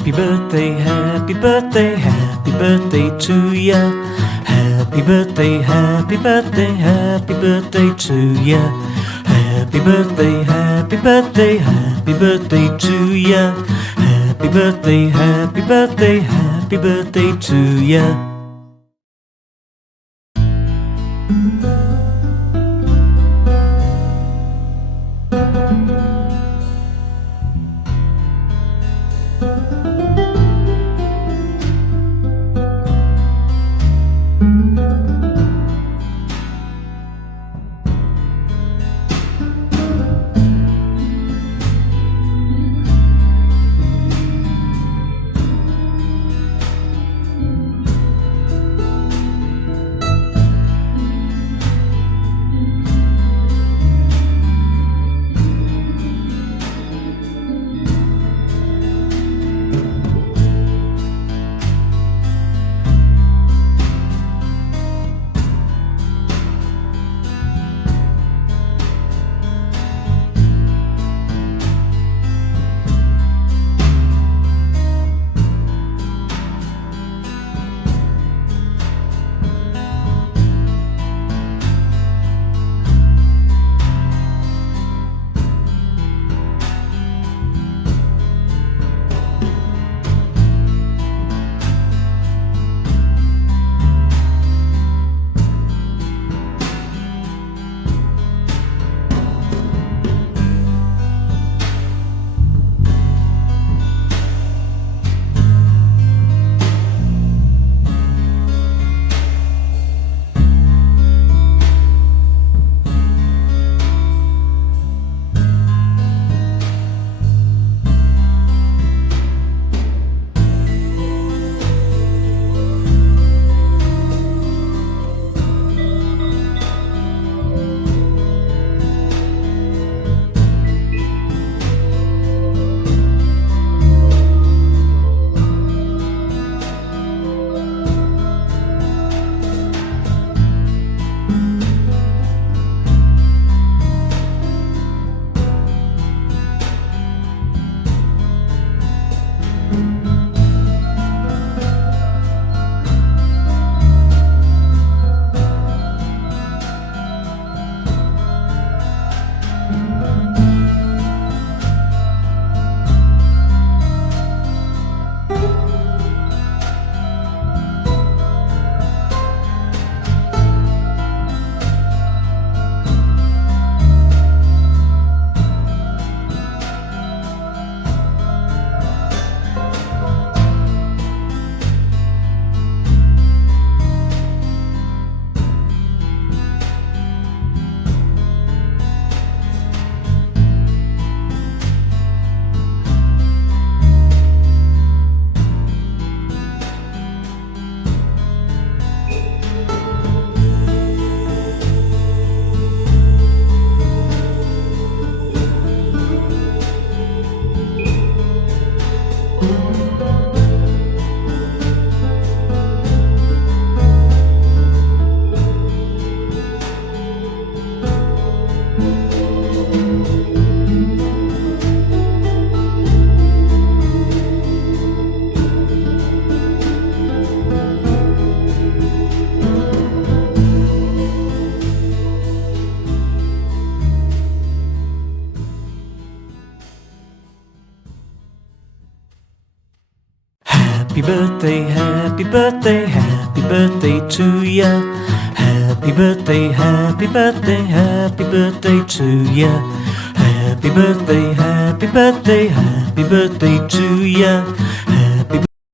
Happy birthday, happy birthday, happy birthday to ya. Happy birthday, happy birthday, happy birthday to ya. Happy birthday, happy birthday, happy birthday to ya. Happy birthday, happy birthday, happy birthday to ya. Happy birthday, happy birthday, happy birthday to ya. Happy birthday, happy birthday, happy birthday to ya. Happy birthday, happy birthday, happy birthday to ya.